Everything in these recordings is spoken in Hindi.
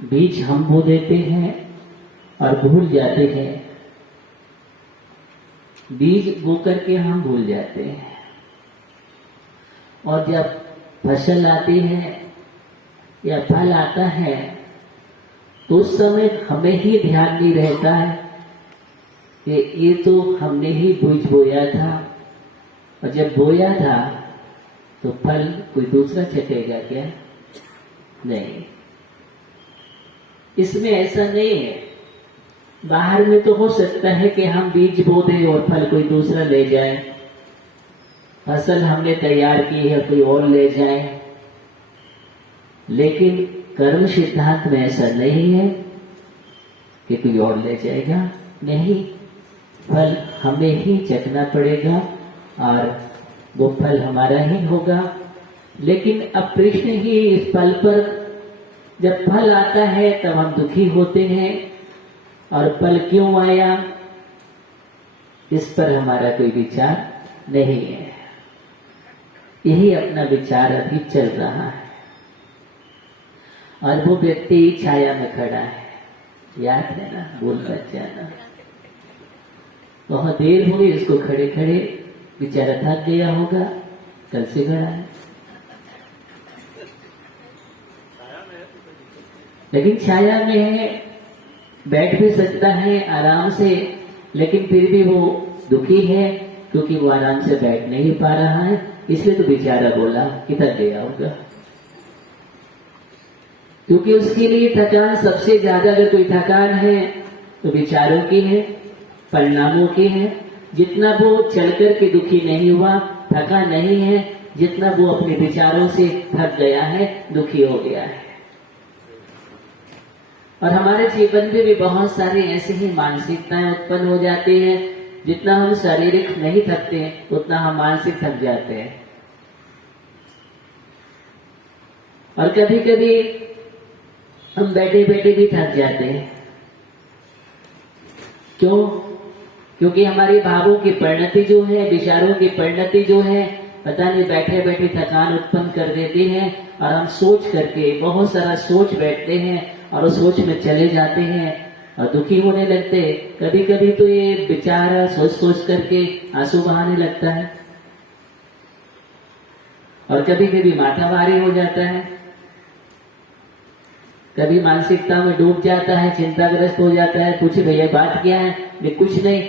बीज हम बो देते हैं और भूल जाते हैं। बीज बो करके हम भूल जाते हैं, और जब फसल आती है या फल आता है तो उस समय हमें ही ध्यान नहीं रहता है कि ये तो हमने ही बीज बोया था, और जब बोया था तो फल कोई दूसरा चखेगा क्या? नहीं, इसमें ऐसा नहीं है। बाहर में तो हो सकता है कि हम बीज बो दें और फल कोई दूसरा ले जाए, फसल हमने तैयार की है कोई और ले जाए, लेकिन कर्म सिद्धांत में ऐसा नहीं है कि कोई और ले जाएगा। नहीं, फल हमें ही चखना पड़ेगा और वो फल हमारा ही होगा। लेकिन अब कृष्ण ही इस फल पर, जब फल आता है तब हम दुखी होते हैं, और फल क्यों आया इस पर हमारा कोई विचार नहीं है। यही अपना विचार अभी चल रहा है। और वो व्यक्ति छाया में खड़ा है, याद है ना? बोल मत जाना। बहुत देर हो गई इसको खड़े खड़े, बेचारा थक गया होगा, कल से खड़ा है। लेकिन छाया में है, बैठ भी सकता है आराम से, लेकिन फिर भी वो दुखी है क्योंकि वो आराम से बैठ नहीं पा रहा है। इसलिए तो बेचारा बोला कि थक गया होगा, क्योंकि उसके लिए थकान सबसे ज्यादा, अगर कोई थकान है तो विचारों की है, परिणामों की है। जितना वो चलकर के दुखी नहीं हुआ, थका नहीं है, जितना वो अपने विचारों से थक गया है, दुखी हो गया है। और हमारे जीवन में भी बहुत सारी ऐसी ही मानसिकताएं उत्पन्न हो जाती हैं। जितना हम शारीरिक नहीं थकते हैं उतना हम मानसिक थक जाते हैं। और कभी कभी हम बैठे बैठे भी थक जाते हैं। क्यों? क्योंकि हमारी भावों की परिणति जो है, विचारों की परिणति जो है, पता नहीं बैठे बैठे थकान उत्पन्न कर देती है, और हम सोच करके बहुत सारा सोच बैठते हैं और उस सोच में चले जाते हैं और दुखी होने लगते। कभी कभी तो ये बेचारा सोच सोच करके आंसू बहाने लगता है, और कभी कभी माथा भारी हो जाता है, कभी मानसिकता में डूब जाता है, चिंताग्रस्त हो जाता है। पूछे भैया बात क्या है? ये कुछ नहीं,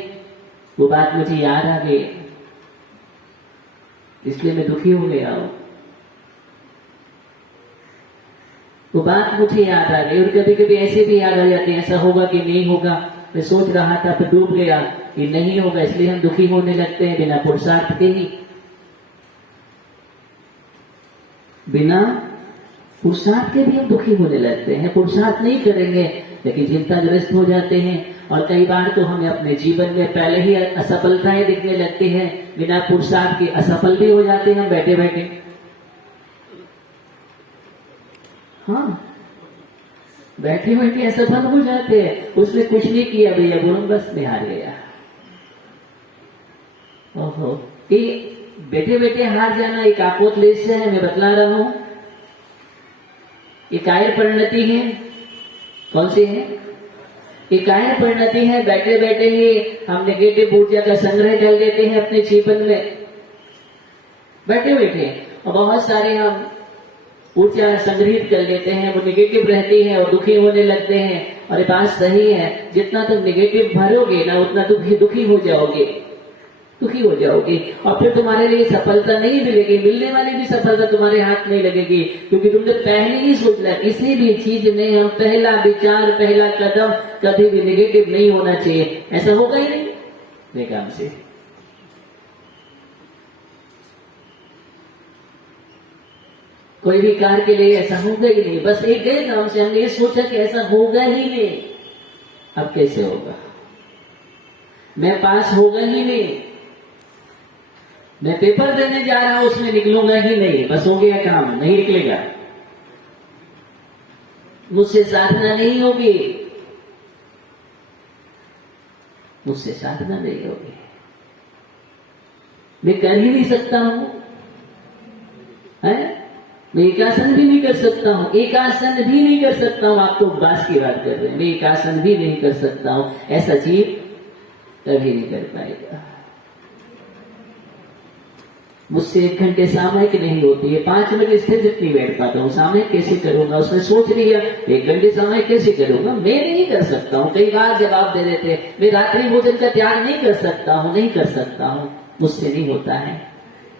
वो बात मुझे याद आ गई इसलिए मैं दुखी हो गया हूं। वो बात मुझे याद आ गई। और कभी कभी ऐसे भी याद आ जाते हैं, ऐसा होगा कि नहीं होगा, मैं सोच रहा था फिर डूब गया, ये नहीं होगा, इसलिए हम दुखी होने लगते हैं बिना पुरुषार्थ के ही। बिना पुरुषार्थ के भी हम दुखी होने लगते हैं। पुरुषार्थ नहीं करेंगे लेकिन चिंताग्रस्त हो जाते हैं। और कई बार तो हमें अपने जीवन में पहले ही असफलताएं दिखने लगती हैं, बिना पुरुषार्थ के असफल भी हो जाते हैं हम बैठे बैठे। हाँ, बैठे बैठे असफल हो जाते हैं। उसने कुछ नहीं किया भैया, बोलो बस मैं हार गया। ओहो, ये बैठे बैठे हार जाना एक आपोत लेस है, मैं बतला रहा हूं। ये कायर परिणति है। कौन सी है? ये कायर परिणति है। बैठे बैठे ही हम नेगेटिव ऊर्जा का संग्रह कर लेते हैं अपने जीवन में, बैठे बैठे। और बहुत सारे हम ऊर्जा संग्रहित कर लेते हैं, वो नेगेटिव रहती है और दुखी होने लगते हैं। और ये बात सही है, जितना तुम नेगेटिव भरोगे ना उतना दुखी हो जाओगे, दुखी हो जाओगे। और फिर तुम्हारे लिए सफलता नहीं मिलेगी, मिलने वाली भी सफलता तुम्हारे हाथ नहीं लगेगी, क्योंकि तुमने पहले ही सोच लिया किसी भी चीज में हम पहला विचार, पहला कदम कभी भी नेगेटिव नहीं होना चाहिए। ऐसा होगा ही नहीं मेरे काम से। कोई भी कार्य के लिए ऐसा होगा ही नहीं। बस एक गए काम से हमने ये सोचा कि ऐसा होगा ही नहीं, अब कैसे होगा? मैं पास होगा ही नहीं, मैं पेपर देने जा रहा हूं उसमें निकलूंगा ही नहीं, बस हो गया काम, नहीं निकलेगा, मुझसे साधना नहीं होगी, मुझसे साधना नहीं होगी, मैं कर ही नहीं सकता हूं, है? मैं एक आसन भी नहीं कर सकता हूं, एक आसन भी नहीं कर सकता हूं। आप तो उपवास की बात कर रहे हैं, मैं एक आसन भी नहीं कर सकता हूं, ऐसा चीज कभी नहीं कर पाएगा। मुझसे 1 घंटे सामयिक नहीं होती है, 5 मिनट स्थिर जितनी बैठ पाता हूँ, सामयिक कैसे करूंगा? उसने सोच लिया 1 घंटे सामयिक कैसे करूंगा? मैं नहीं कर सकता हूँ। कई बार जवाब दे देते, मैं रात्रि भोजन का त्याग नहीं कर सकता हूँ, नहीं कर सकता हूँ, मुझसे नहीं होता है।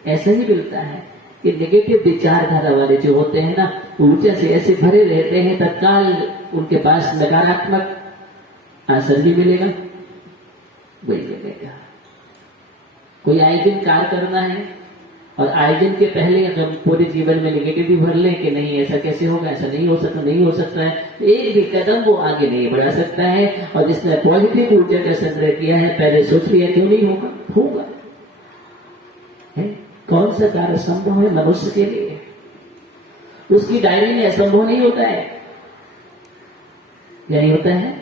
ऐसा ही मिलता है कि नेगेटिव विचारधारा वाले जो होते हैं ना, ऊर्जा से ऐसे भरे रहते हैं, तत्काल उनके पास नकारात्मक आंसर भी मिलेगा, वही मिलेगा। कोई आयोजन कार्य करना है और आयोजन के पहले अगर पूरे जीवन में नेगेटिव भी भर ले कि नहीं ऐसा कैसे होगा, ऐसा नहीं हो सकता, नहीं हो सकता है, तो एक भी कदम वो आगे नहीं बढ़ा सकता है। और जिसने पॉजिटिव ऊर्जा का संग्रह किया है, पहले सोच लिया क्यों नहीं होगा, होगा। कौन सा कार्य संभव है मनुष्य के लिए? उसकी डायरी में असंभव नहीं होता है, नहीं होता है,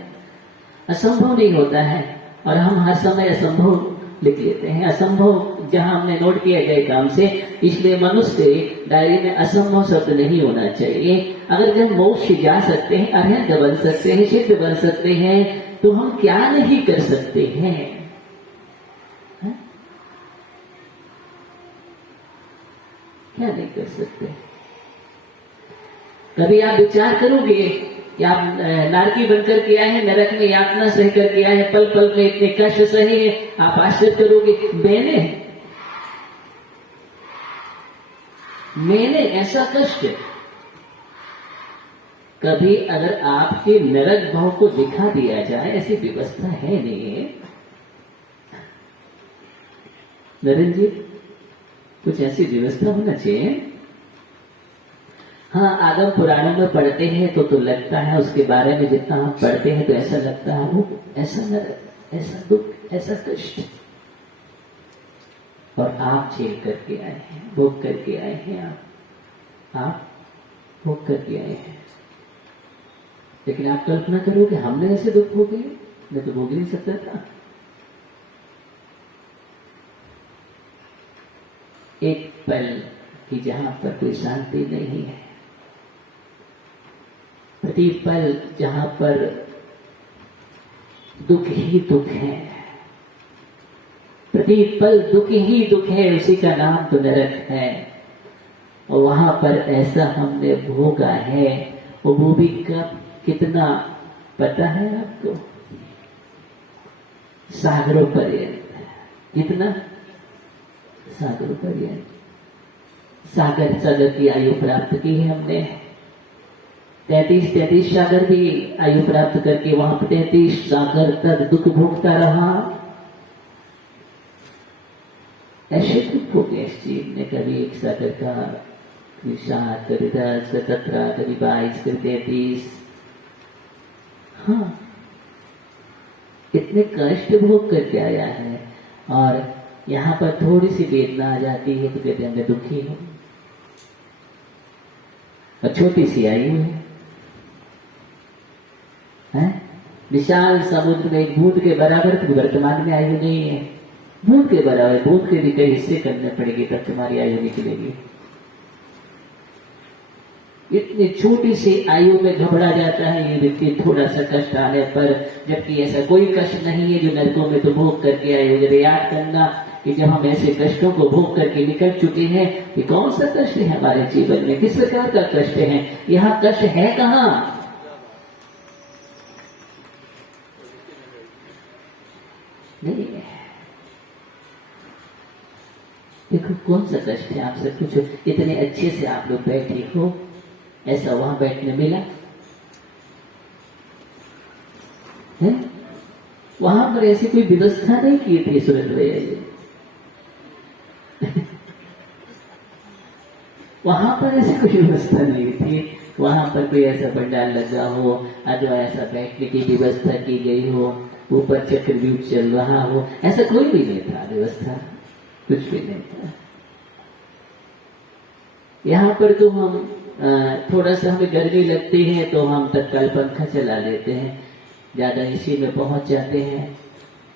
असंभव नहीं होता है। और हम हर समय असंभव लिख लेते हैं, असंभव जहां हमने नोट किया गए काम से। इसलिए मनुष्य डायरी में असंभव शब्द नहीं होना चाहिए। अगर जब मोक्ष जा सकते हैं, अरहंत बन सकते हैं, सिद्ध बन सकते हैं, तो हम क्या नहीं कर सकते हैं? क्या नहीं कर सकते? कभी आप विचार करोगे कि आप नारकी बनकर के आए हैं, नरक में यातना सह करके आए हैं, पल पल में इतने कष्ट सहे हैं, आप आश्चर्य करोगे मैंने ऐसा कष्ट। कभी अगर आपके नरक भाव को दिखा दिया जाए, ऐसी व्यवस्था है नहीं नरेंद्र जी, कुछ ऐसी व्यवस्था होना चाहिए। हाँ, आगम पुराणों में पढ़ते हैं तो लगता है उसके बारे में, जितना हम पढ़ते हैं तो ऐसा लगता है वो ऐसा नरक, ऐसा दुख, ऐसा कष्ट, और आप झेल करके आए हैं, भोग करके आए हैं, आप भोग करके आए हैं। लेकिन आप कल्पना करो कि हमने ऐसे दुख भोगे, मैं तो भोग नहीं सकता था। एक पल की जहां पर कोई शांति नहीं है, प्रति पल जहां पर दुख ही दुख है, प्रति पल दुख ही दुख है, उसी का नाम तो नरक है। और वहां पर ऐसा हमने भोगा है, और वो भी कब, कितना पता है आपको? सागरों पर्यंत। कितना? सागर पर्यंत। सागर की आयु प्राप्त की है हमने। 33 सागर की आयु प्राप्त करके वहां 33 सागर तक दुख भोगता रहा। ऐसे दुख हो गए इस जीव ने, कभी 1 सागर का, कभी 7, कभी 10, कभी 17, कभी 22, कभी 33। हाँ, इतने कष्ट भोग करके आया है। और यहां पर थोड़ी सी वेदना आ जाती है तो कहते हैं मैं दुखी हूं। और छोटी सी आयु है? विशाल समुद्र में एक बूंद के बराबर की वर्तमान में आयु नहीं है। बूंद के बराबर, बूंद के भी कई हिस्से करने पड़ेंगे तब तुम्हारी आयु निकलेगी। इतनी छोटी सी आयु में घबरा जाता है ये व्यक्ति थोड़ा सा कष्ट आने पर, जबकि ऐसा कोई कष्ट नहीं है जो नरकों में तो भोग करके आए हो। याद करना कि जब हम ऐसे कष्टों को भोग करके निकल चुके हैं, कि कौन सा कष्ट है हमारे जीवन में, किस प्रकार का कष्ट है, यहाँ कष्ट है कहाँ? नहीं है। देखो कौन सा कष्ट है, आपसे पूछो। इतने अच्छे से आप लोग बैठे हो, ऐसा वहां बैठने मिला है? वहां पर ऐसी कोई व्यवस्था नहीं की थी सुरेंद्र भैया जी। वहां पर ऐसी कोई व्यवस्था नहीं थी, वहां पर कोई ऐसा पंडाल लगा हो अथवा ऐसा बैठने की व्यवस्था की गई हो, ऊपर चक्रव्यूह चल रहा हो, ऐसा कोई भी नहीं था व्यवस्था, कुछ भी नहीं था। यहाँ पर तो हम थोड़ा सा हमें गर्मी लगती है तो हम तत्काल पंखा चला लेते हैं, ज्यादा एसी में पहुंच जाते हैं,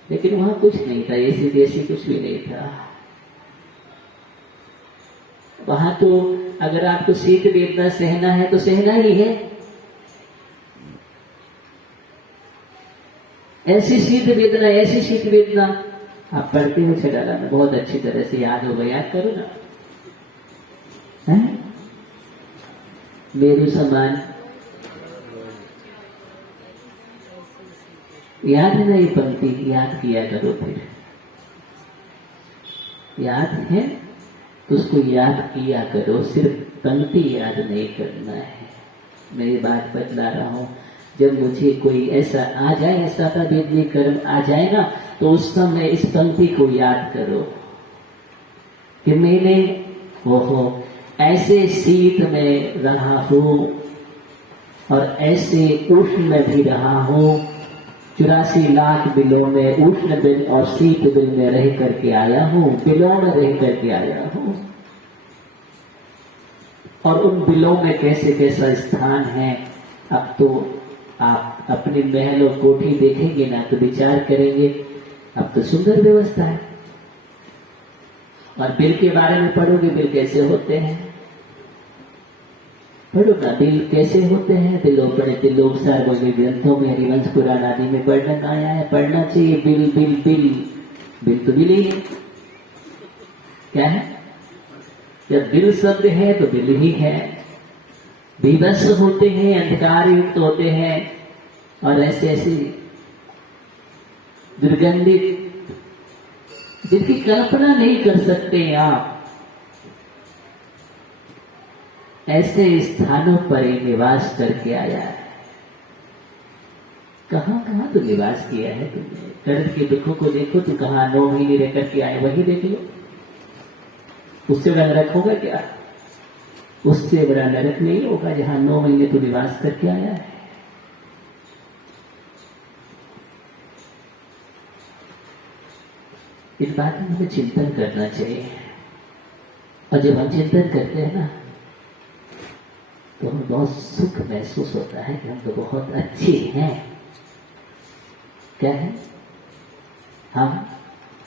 लेकिन वहां कुछ नहीं था, एसी देसी कुछ भी नहीं था। वहां तो अगर आपको शीत वेदना सहना है तो सहना ही है। ऐसी शीत वेदना आप पढ़ते हो छठाला में, बहुत अच्छी तरह से याद होगा, याद करो ना। है मेरू समान, याद है ना ये पंक्ति, याद किया करो। फिर याद है तो उसको याद किया करो, सिर्फ पंक्ति याद नहीं करना है। मैं ये बात बतला रहा हूं, जब मुझे कोई ऐसा आ जाए, ऐसा का वेदनी कर्म आ जाएगा, तो उस समय इस पंक्ति को याद करो कि मैंने वो ऐसे शीत में रहा हूं और ऐसे उष्ण में भी रहा हूं, 84 लाख बिलों में उष्ण बिल और शीत बिल में रह करके आया हूं, बिलों में रह करके आया हूं। और उन बिलों में कैसे कैसा स्थान है, अब तो आप अपनी महल और कोठी देखेंगे ना तो विचार करेंगे, अब तो सुंदर व्यवस्था है। और बिल के बारे में पढ़ोगे, बिल कैसे होते हैं, पढ़ो ना, बिल कैसे होते हैं। लोग सार्वजनिक ग्रंथों में, हरिवंश पुराण आदि में पढ़ना आया है, पढ़ना चाहिए। बिल बिल बिल बिल तो बिल ही है। क्या है, जब बिल शब्द है तो बिल ही है। विवश होते हैं, अंधकार युक्त होते हैं और ऐसे ऐसे दुर्गंधित, जिनकी कल्पना नहीं कर सकते आप, ऐसे स्थानों पर ही निवास करके आया है। कहां कहां तो निवास किया है तुमने। कर्म के दुखों को देखो तो कहां 9 महीने रह करके आए, वही देख लो। उससे बड़ा नरक होगा क्या? उससे बड़ा नरक नहीं होगा जहां 9 महीने तो निवास करके आया है। इस बात में हमें चिंतन करना चाहिए। और जब हम चिंतन करते हैं ना, तो हमें बहुत सुख महसूस होता है कि हम तो बहुत अच्छे हैं। क्या है, हम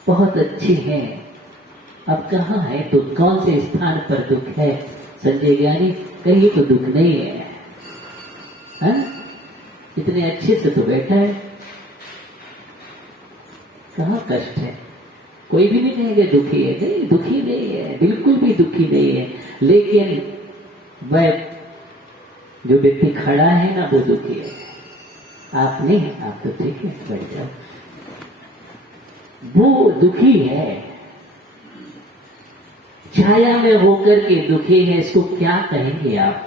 बहुत अच्छे हैं। अब कहाँ है तो, कौन से स्थान पर दुख है? संजय ज्ञानी, कहीं तो दुख नहीं है, है? इतने अच्छे से तो बैठा है, कहाँ कष्ट है? कोई भी नहीं कहेंगे दुखी है, नहीं दुखी नहीं है, बिल्कुल भी दुखी नहीं है। लेकिन वह जो व्यक्ति खड़ा है ना, वो दुखी है। आप नहीं, आप तो ठीक है, बैठ जाओ। वो दुखी है, छाया में होकर के दुखी है। इसको क्या कहेंगे आप?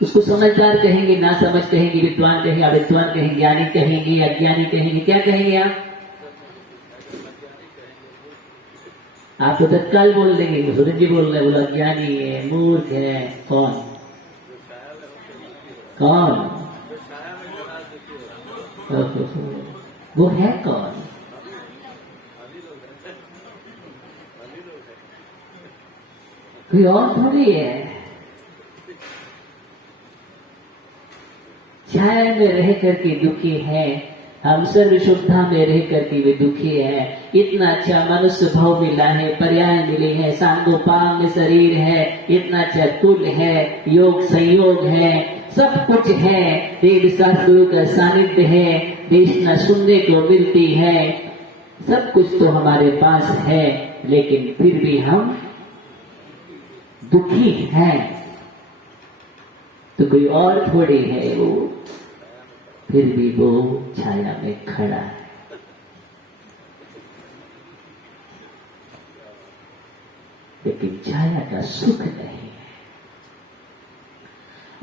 उसको समझदार कहेंगे, ना समझ कहेंगे, विद्वान कहेंगे, अविद्वान कहेंगे, ज्ञानी कहेंगे, अज्ञानी कहेंगे, क्या कहेंगे आप? आप तो तत्काल बोल देंगे, सूरज जी बोल रहे, बोला अज्ञानी है, मूर्ख है। कौन कौन? वो है कौन? कोई और थोड़ी है। छाया में रह करके दुखी है, हम सर्व शुद्धा में रह करके वे दुखी है। इतना अच्छा मनुष्य भाव मिला है, पर्याय मिले हैं, सांगोपांग में शरीर है, इतना अच्छा कुल है, योग संयोग है, सब कुछ है, देव शास्त्रों का सानिध्य है, देशना सुनने को मिलती है, सब कुछ तो हमारे पास है, लेकिन फिर भी हम दुखी हैं। तो कोई और थोड़ी है वो, फिर भी वो छाया में खड़ा है। लेकिन छाया का सुख नहीं है।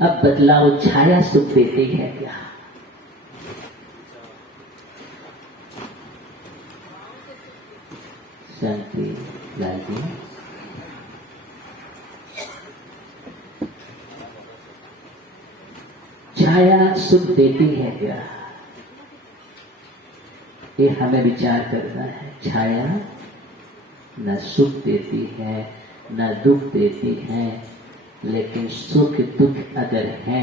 अब बदलाव, छाया सुख देती है क्या? शांति लागी। छाया सुख देती है क्या? ये हमें विचार करना है। छाया न सुख देती है, न दुख देती है, लेकिन सुख दुख अगर है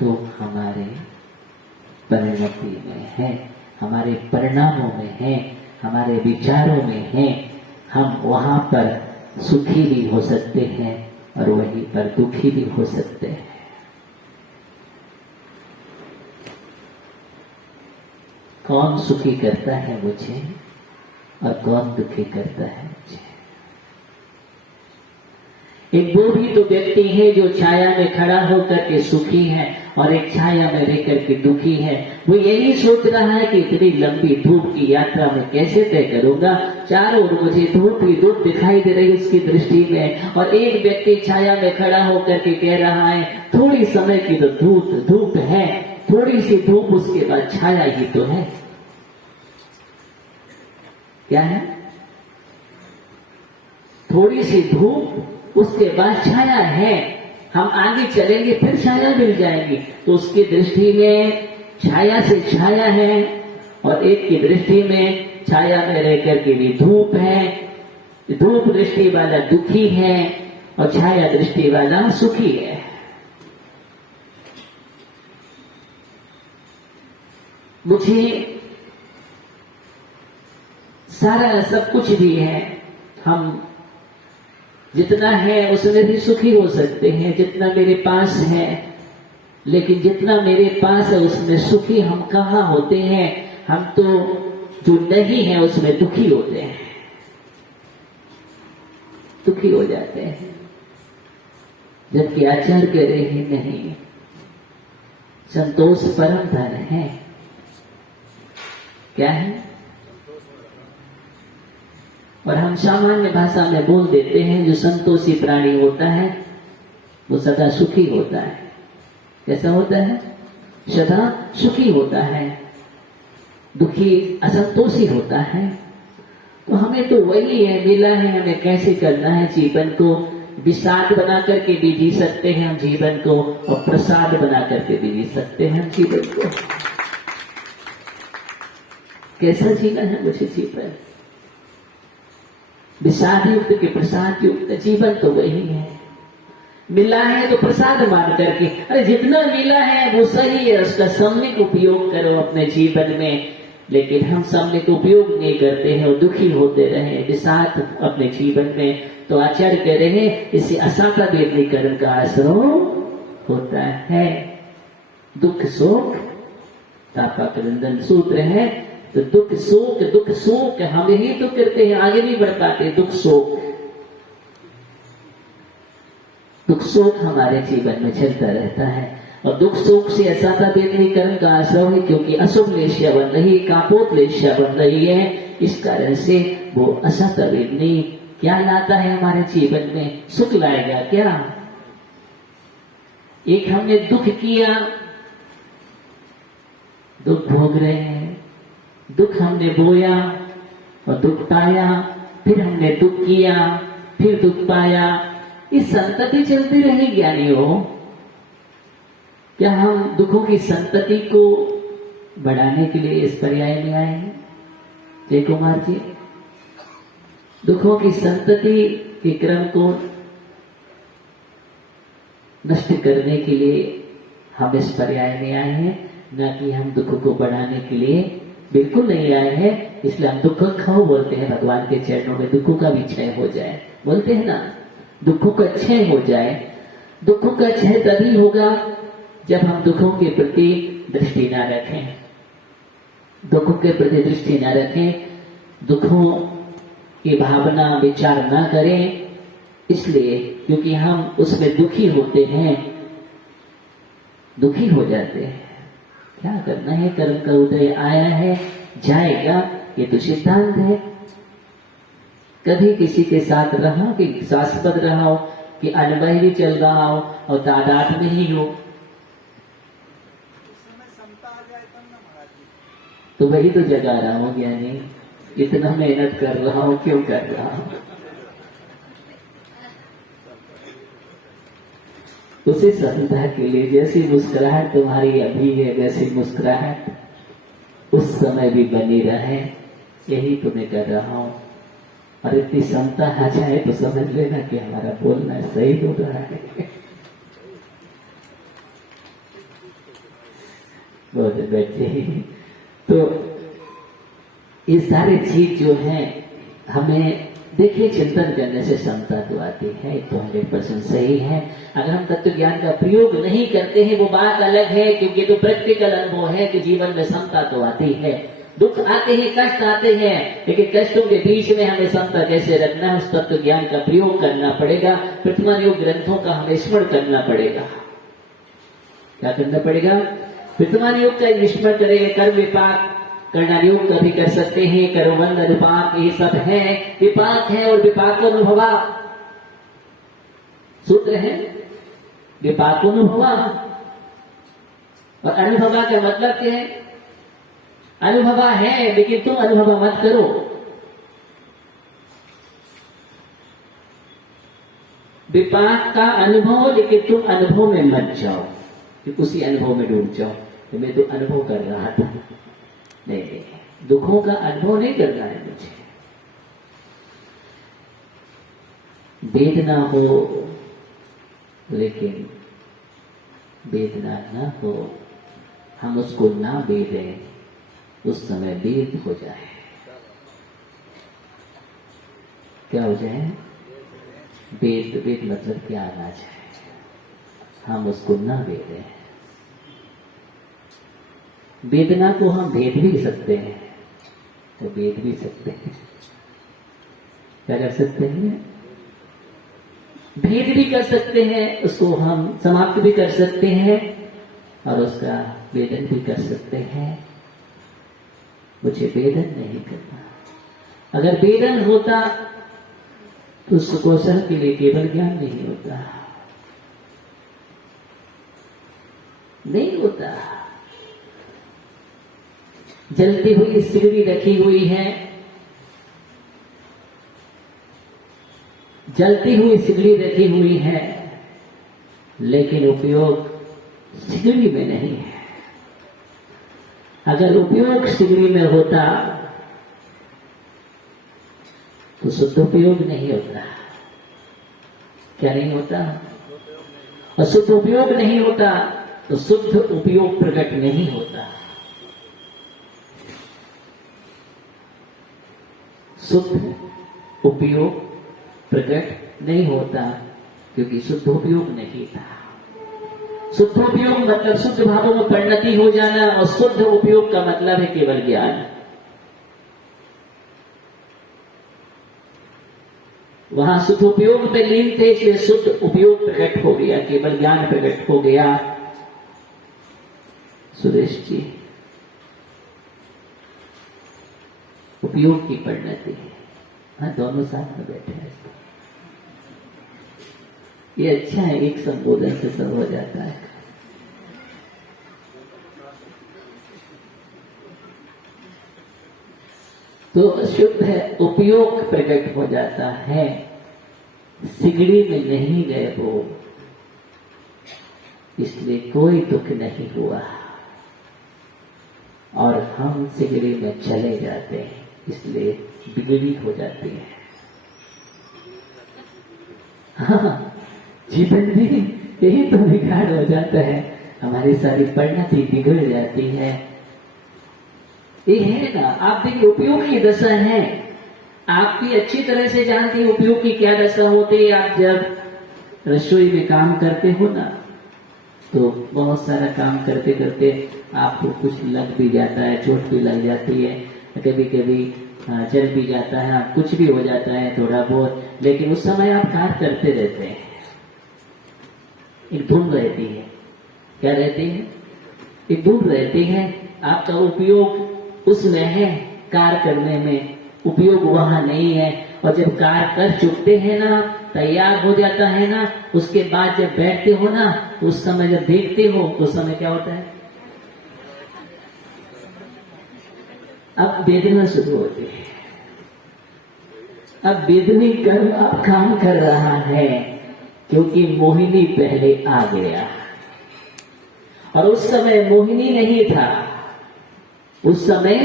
तो हमारे परिणति में है, हमारे परिणामों में है, हमारे विचारों में है। हम वहां पर सुखी भी हो सकते हैं और वहीं पर दुखी भी हो सकते हैं। कौन सुखी करता है मुझे और कौन दुखी करता है मुझे? एक वो भी तो व्यक्ति है जो छाया में खड़ा होकर के सुखी है और एक छाया में रहकर के दुखी है। वो यही सोच रहा है कि इतनी लंबी धूप की यात्रा में कैसे तय करूंगा, चारों ओर मुझे धूप ही धूप दिखाई दे रही उसकी दृष्टि में, और एक व्यक्ति छाया में खड़ा होकर के कह रहा है थोड़ी समय की तो धूप है, थोड़ी सी धूप उसके बाद छाया ही तो है। क्या है? थोड़ी सी धूप उसके बाद छाया है, हम आगे चलेंगे फिर छाया मिल जाएगी। तो उसकी दृष्टि में छाया से छाया है और एक की दृष्टि में छाया में रहकर के भी धूप है। धूप दृष्टि वाला दुखी है और छाया दृष्टि वाला सुखी है। मुझे सारा सब कुछ भी है, हम जितना है उसमें भी सुखी हो सकते हैं जितना मेरे पास है, लेकिन जितना मेरे पास है उसमें सुखी हम कहाँ होते हैं? हम तो जो नहीं है उसमें दुखी होते हैं, दुखी हो जाते हैं। जबकि आचार्य कह रहे हैं नहीं, संतोष परम धन है। क्या है? और हम सामान्य भाषा में बोल देते हैं जो संतोषी प्राणी होता है वो सदा सुखी होता है। कैसा होता है? सदा सुखी होता है, दुखी असंतोषी होता है। तो हमें तो वही है, मिला है, हमें कैसे करना है जीवन को। विषाद बना करके भी जी सकते हैं हम जीवन को, और प्रसाद बना करके भी जी सकते हैं हम जीवन को। कैसा जीना है मुझे जीवन? विषाद युक्त के प्रसाद युक्त जीवन तो वही है। मिला है तो प्रसाद मान करके, अरे जितना मिला है वो सही है, उसका सम्यक उपयोग करो अपने जीवन में। लेकिन हम सम्यक उपयोग नहीं करते हैं और दुखी होते रहे विषाद अपने जीवन में। तो आचार्य कह रहे हैं इसे असाता वेदनी कर्म का आश्रय होता है। दुख शोक तापा क्रंदन सूत्र है। तो दुख शोक हम ही तो करते हैं, आगे नहीं बढ़ पाते। दुख शोक हमारे जीवन में चलता रहता है, और दुख शोक से असाता वेदनी कर्म का आश्रय है, क्योंकि अशुभ लेशिया बन रही, कापोत लेशिया बन रही है। इस कारण से वो असाता वेदनी क्या लाता है हमारे जीवन में? सुख लाएगा क्या? एक हमने दुख किया, दुख भोग रहे हैं। दुख हमने बोया और दुख पाया, फिर हमने दुख किया, फिर दुख पाया। इस संतति चलती रही ज्ञानियों। क्या हम दुखों की संतति को बढ़ाने के लिए इस पर्याय में आए हैं? जय कुमार जी, दुखों की संतति के क्रम को नष्ट करने के लिए हम इस पर्याय में आए हैं, न कि हम दुख को बढ़ाने के लिए बिल्कुल नहीं आए हैं। इसलिए हम दुख खाओ बोलते हैं भगवान के चरणों में, दुखों का भी क्षय हो जाए बोलते हैं ना, दुखों का क्षय हो जाए। दुखों का क्षय तभी होगा जब हम दुखों के प्रति दृष्टि न रखें, दुखों के प्रति दृष्टि न रखें, दुखों की भावना विचार न करें। इसलिए क्योंकि हम उसमें दुखी होते हैं, दुखी हो जाते हैं। क्या करना है? कर्म का उदय आया है, जाएगा, ये तो सिद्धांत है। कभी किसी के साथ रहा कि शाश्वत रहा हो, कि अनुभव भी चल रहा हो और तादाद में ही हो, तो वही तो जगा रहा हूं ज्ञानी। इतना मेहनत कर रहा हूं, क्यों कर रहा हूं? उसी संता के लिए जैसी मुस्कुराहट तुम्हारी अभी है, वैसी मुस्कुराहट उस समय भी बनी रहे, यही तुम्हें कर रहा हूं। और इतनी क्षमता आ जाए तो समझ लेना कि हमारा बोलना सही हो रहा है। बहुत बैठे। तो ये सारे चीज जो है हमें देखिए, चिंतन करने से समता तो आती है, तो 100% सही है। अगर हम तत्व ज्ञान का प्रयोग नहीं करते हैं वो बात अलग है, क्योंकि तो प्रैक्टिकल अनुभव है कि जीवन में समता तो आती है। दुख आते हैं, कष्ट आते हैं, लेकिन कष्टों के बीच में हमें समता कैसे रखना है, उस तत्व ज्ञान का प्रयोग करना पड़ेगा। वर्तमान योग ग्रंथों का हमें स्मरण करना पड़ेगा। क्या करना पड़ेगा? वर्तमान योग का स्मरण करेंगे। कर्म विपाक करना योग का भी कर सकते हैं। कर्मबंध विपाक ये सब है, विपाक है और विपाकोनुभवा सूत्र है। विपाकोनुभवा और अनुभवा का मतलब क्या है? अनुभवा है लेकिन तुम अनुभवा मत करो। विपाक का अनुभव, लेकिन तुम अनुभव में मत जाओ कि उसी अनुभव में डूब जाओ तो मैं तो अनुभव कर रहा था। नहीं, दुखों का अनुभव नहीं करना है मुझे। वेदना हो लेकिन वेदना ना हो, हम उसको ना वेदें, उस समय वेद हो जाए। क्या हो जाए? वेद। वेद मतलब क्या आना चाहिए, हम उसको ना वेदें। वेदना को हम भेद भी सकते हैं, तो वेद भी सकते हैं। क्या कर सकते हैं? भेद भी कर सकते हैं, उसको हम समाप्त भी कर सकते हैं और उसका वेदन भी कर सकते हैं। मुझे वेदन नहीं करना। अगर वेदन होता तो उस कौशल के लिए केवल ज्ञान नहीं होता, नहीं होता। जलती हुई सिगड़ी रखी हुई है, जलती हुई सिगड़ी रखी हुई है, लेकिन उपयोग सिगड़ी में नहीं है। अगर उपयोग सिगड़ी में होता तो शुद्ध उपयोग नहीं होता। क्या नहीं होता? और शुद्ध उपयोग नहीं होता तो शुद्ध उपयोग प्रकट नहीं होता। शुद्ध उपयोग प्रकट नहीं होता क्योंकि शुद्ध उपयोग नहीं था। शुद्ध उपयोग मतलब शुद्ध भावों में परिणति हो जाना, और शुद्ध उपयोग का मतलब है केवल ज्ञान। वहां शुद्ध उपयोग में लीन थे, इसलिए शुद्ध उपयोग प्रकट हो गया, केवल ज्ञान प्रकट हो गया। सुरेश जी, उपयोग की परिणति। हाँ, दोनों साथ में बैठे हैं। ये अच्छा है, एक संबोधन से सब हो जाता है। तो शुद्ध है, उपयोग प्रकट हो जाता है। सिगड़ी में नहीं गए वो, इसलिए कोई दुख नहीं हुआ, और हम सिगड़ी में चले जाते हैं इसलिए बिगड़ी हो जाती है। हाँ, जीवन में यही तो बिगाड़ हो जाता है, हमारी सारी परिणति बिगड़ जाती है। ये है ना, आप देखिए उपयोग की दशा है, आपकी अच्छी तरह से जानती है उपयोग की क्या दशा होती है। आप जब रसोई में काम करते हो ना, तो बहुत सारा काम करते करते आपको कुछ लग भी जाता है, चोट भी लग जाती है, कभी कभी जल भी जाता है, कुछ भी हो जाता है थोड़ा बहुत, लेकिन उस समय आप कार्य करते रहते हैं। एक धुन रहती है। क्या रहती है? एक धुन रहती है। आपका उपयोग उसमें है, कार्य करने में उपयोग वहां नहीं है। और जब कार्य कर चुकते हैं ना, तैयार हो जाता है ना, उसके बाद जब बैठते हो ना, उस समय जब देखते हो उस समय क्या होता है? अब वेदना शुरू होती है। अब वेदनी कर्म अब काम कर रहा है, क्योंकि मोहिनी पहले आ गया, और उस समय मोहिनी नहीं था। उस समय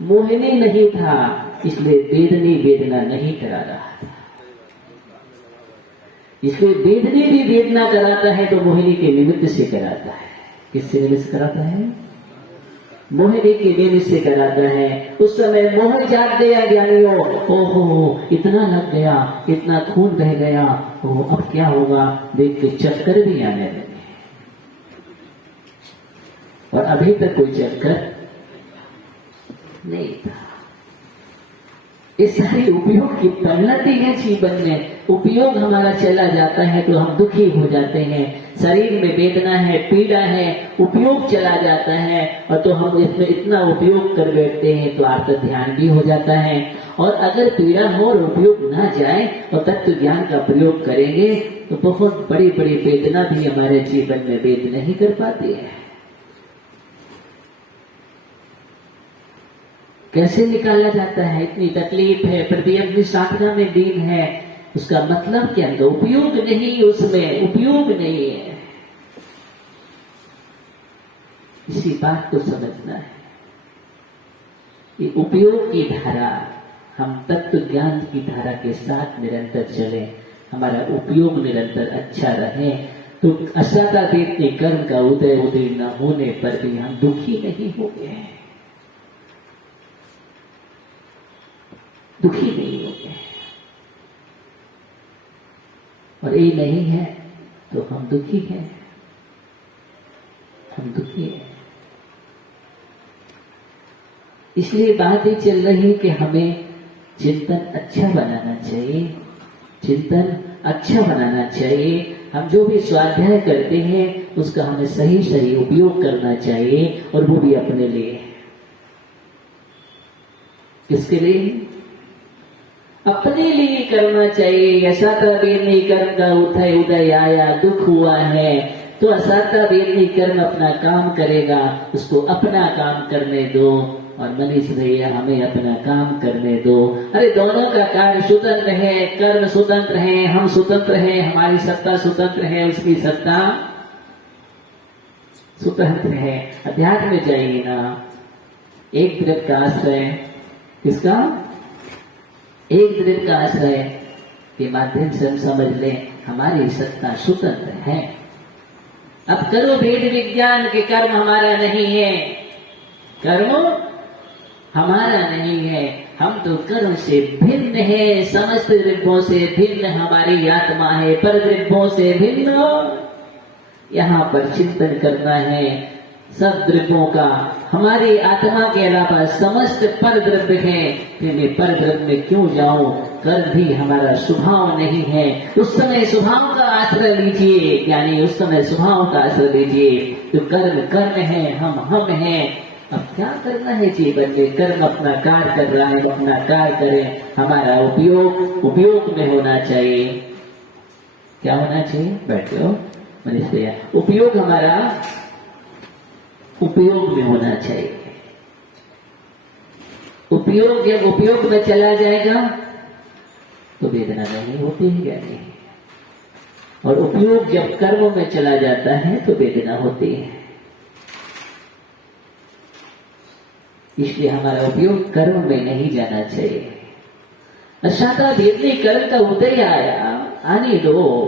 मोहिनी नहीं था, इसलिए वेदनी वेदना नहीं करा रहा था। इसलिए वेदनी भी वेदना कराता है तो मोहिनी के निमित्त से कराता है। किससे निमित्त कराता है? मोहिनी की नींद से कराता है। उस समय मोह जाग गया ज्ञानियों, ओहो इतना लग गया, इतना खून बह गया, ओहो अब क्या होगा, देख के चक्कर भी आने लगे। और अभी तक कोई चक्कर नहीं था। ये सारी उपयोग की परिणति है जीवन में। उपयोग हमारा चला जाता है तो हम दुखी हो जाते हैं, शरीर में वेदना है, पीड़ा है, उपयोग चला जाता है और तो हम इसमें इतना उपयोग कर बैठते हैं तो आपका ध्यान भी हो जाता है। और अगर पीड़ा हो और उपयोग ना जाए और तत्व ज्ञान का प्रयोग करेंगे तो बहुत बड़ी बड़ी वेदना भी हमारे जीवन में वेद नहीं कर पाती है। कैसे निकाला जाता है, इतनी तकलीफ है, प्रतियज्ञ साधना में दीन है, उसका मतलब क्या है, उपयोग नहीं, उसमें उपयोग नहीं है। इसी बात को समझना है। ये उपयोग की धारा, हम तत्व ज्ञान की धारा के साथ निरंतर चले, हमारा उपयोग निरंतर अच्छा रहे तो असाता वेदनी कर्म का उदय न होने पर भी हम दुखी नहीं हो गए, दुखी नहीं हो गए। और ये नहीं है तो हम दुखी हैं, हम दुखी हैं। इसलिए बात ये चल रही है कि हमें चिंतन अच्छा बनाना चाहिए, चिंतन अच्छा बनाना चाहिए। हम जो भी स्वाध्याय करते हैं उसका हमें सही सही उपयोग करना चाहिए और वो भी अपने लिए। किसके लिए? अपने लिए करना चाहिए। असाता वेदनी कर्म का उदय आया, दुख हुआ है तो असाता वेदनी कर्म अपना काम करेगा, उसको अपना काम करने दो और मनीष भैया हमें अपना काम करने दो। अरे दोनों का कार्य स्वतंत्र है, कर्म स्वतंत्र है, हम स्वतंत्र है, हमारी सत्ता स्वतंत्र है, उसकी सत्ता स्वतंत्र है। अध्यात्म में जाइए ना, एक द्रव्य का आश्रय, किसका? एक द्रव्य का आश्रय के माध्यम से हम समझ लें हमारी सत्ता स्वतंत्र है। अब करो भेद विज्ञान के कर्म हमारा नहीं है, कर्म हमारा नहीं है, हम तो कर्म से भिन्न है, समस्त द्रव्यों से भिन्न हमारी आत्मा है, पर द्रव्यों से भिन्न। यहाँ पर चिंतन करना है सब द्रव्यों का, हमारी आत्मा के अलावा समस्त पर द्रव्य है, फिर मैं पर द्रव्य में क्यों जाऊं? कर्म भी हमारा स्वभाव नहीं है। उस समय स्वभाव का आश्रय लीजिए, यानी उस समय स्वभाव का आश्रय लीजिए। तो कर्म कर्म है, हम हैं। अब क्या करना है जीवन में? कर्म अपना कार्य कर रहा है, अपना कार्य करें, हमारा उपयोग में होना चाहिए। क्या होना चाहिए? बैठो मनीष भैया, उपयोग हमारा उपयोग में होना चाहिए। उपयोग जब उपयोग में चला जाएगा तो वेदना नहीं होती है, क्या नहीं? और उपयोग जब कर्म में चला जाता है तो वेदना होती है। इसलिए हमारा उपयोग कर्म में नहीं जाना चाहिए। असाता वेदनी कर्म का उदय आया, आने दो।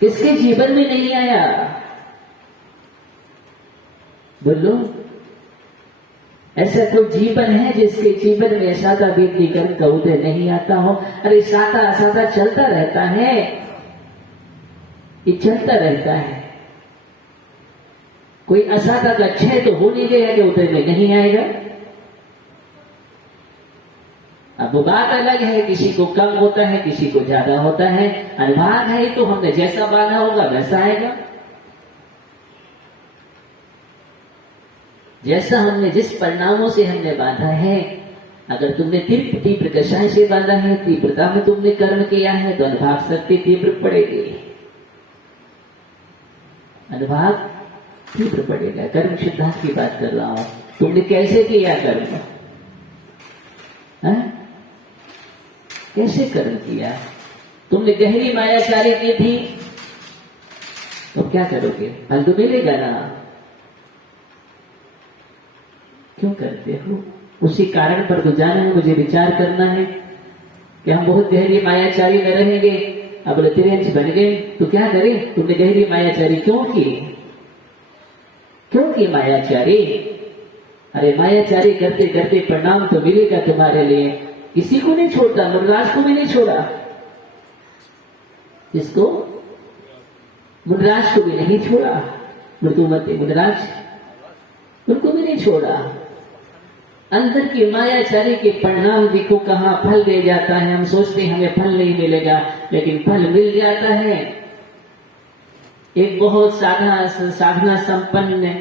किसके जीवन में नहीं आया? बोलो, ऐसा कोई जीवन है जिसके जीवन में सादा वेदनी कर्म का उदय नहीं आता हो? अरे सादा असादा चलता रहता है, ये चलता रहता है। कोई असादा का क्षय तो हो नहीं गया कि उदय में नहीं आएगा। अब वो बात अलग है, किसी को कम होता है, किसी को ज्यादा होता है। अनुभाग है तो हमने जैसा बांधा होगा वैसा आएगा। जैसा हमने जिस परिणामों से हमने बांधा है, अगर तुमने तीव्र कषाय से बांधा है, तीव्रता में तुमने कर्म किया है तो अनुभाग शक्ति तीव्र पड़ेगी, अनुभाग तीव्र पड़ेगा। कर्म सिद्धांत की बात कर रहा हूं। तुमने कैसे किया कर्म? कैसे कर्म किया? तुमने गहरी मायाचारी की थी तो क्या करोगे? फल तो मिलेगा ना। क्यों करते हो? उसी कारण पर तो जाना है, मुझे विचार करना है कि हम बहुत गहरी मायाचारी में रहेंगे। अब तिरंज बन गए तो क्या करें? तुमने गहरी मायाचारी क्यों की? क्यों कि मायाचारी? अरे मायाचारी करते करते परिणाम तो मिलेगा तुम्हारे लिए। किसी को नहीं छोड़ता, मुनिराज को भी नहीं छोड़ा। किसको? मुनिराज को भी नहीं छोड़ा। मृदुमती मुनिराज, उनको भी नहीं छोड़ा। अंदर की मायाचारी के परिणाम देखो कहां फल दे जाता है। हम सोचते हैं हमें फल नहीं मिलेगा, लेकिन फल मिल जाता है। एक बहुत साधना संपन्न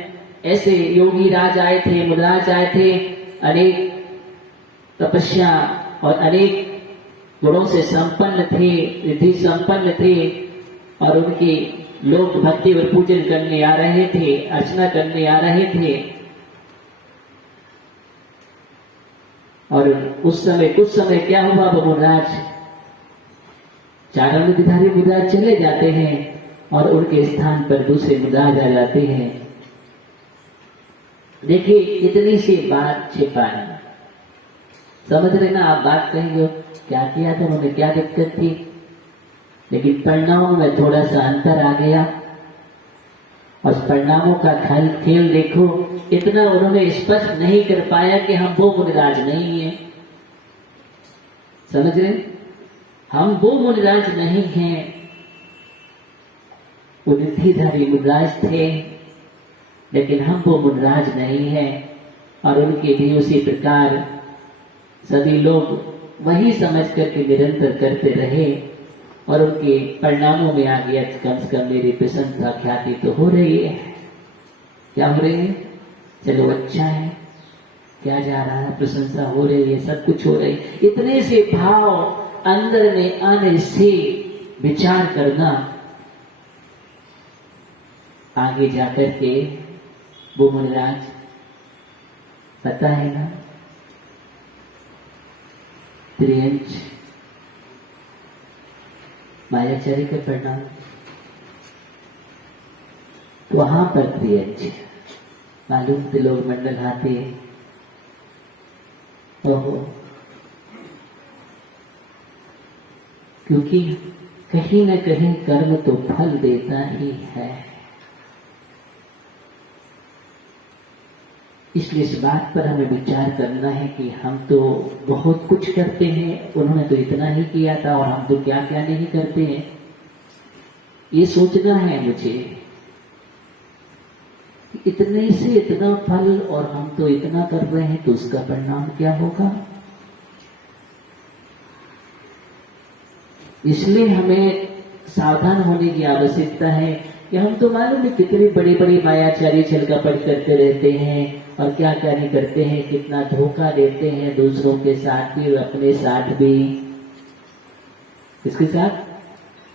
ऐसे योगी राज आए थे, मुनिराज आए थे, अनेक तपस्या और अनेक गुणों से संपन्न थे, रिद्धि संपन्न थे, और उनके लोग भक्ति और पूजन करने आ रहे थे, अर्चना करने आ रहे थे। और उस समय कुछ समय क्या हुआ, वो मुनिराज चारणधारी मुनिराज चले जाते हैं और उनके स्थान पर दूसरे मुनिराज आ जाते हैं। देखिए इतनी सी बात छिपाई, समझ रहे ना आप? बात कहेंगे क्या किया था उन्होंने, क्या दिक्कत थी, लेकिन परिणामों में थोड़ा सा अंतर आ गया। और परिणामों का खेल देखो, इतना उन्होंने स्पष्ट नहीं कर पाया कि हम वो मुनिराज नहीं है। समझ रहे? हम वो मुनिराज नहीं हैं। वो रिद्धिधारी मुनिराज थे, लेकिन हम वो मुनिराज नहीं हैं। और उनके भी उसी प्रकार सभी लोग वही समझ करके निरंतर करते रहे, और उनके परिणामों में आ गया कम से कम मेरी प्रशंसा ख्याति तो हो रही है। क्या हो रही है? चलो अच्छा है, क्या जा रहा है, प्रशंसा हो रही है, सब कुछ हो रही है। इतने से भाव अंदर में आने से विचार करना, आगे जाकर के वो मुनिराज, पता है ना, त्रियंच मायाचारी के परिणाम, वहां पर त्रियंच मालूम त्रिलोक मंडल आते। ओहो, क्योंकि कहीं न कहीं कर्म तो फल देता ही है। इसलिए इस बात पर हमें विचार करना है कि हम तो बहुत कुछ करते हैं, उन्होंने तो इतना ही किया था, और हम तो क्या क्या नहीं करते हैं। ये सोचना है मुझे, इतने से इतना फल और हम तो इतना कर रहे हैं, तो उसका परिणाम क्या होगा। इसलिए हमें सावधान होने की आवश्यकता है कि हम तो मालूम है कितनी बड़ी बड़ी मायाचारी छलकपट करते रहते हैं, और क्या क्या नहीं करते हैं, कितना धोखा देते हैं दूसरों के साथ भी और अपने साथ भी। किसके साथ?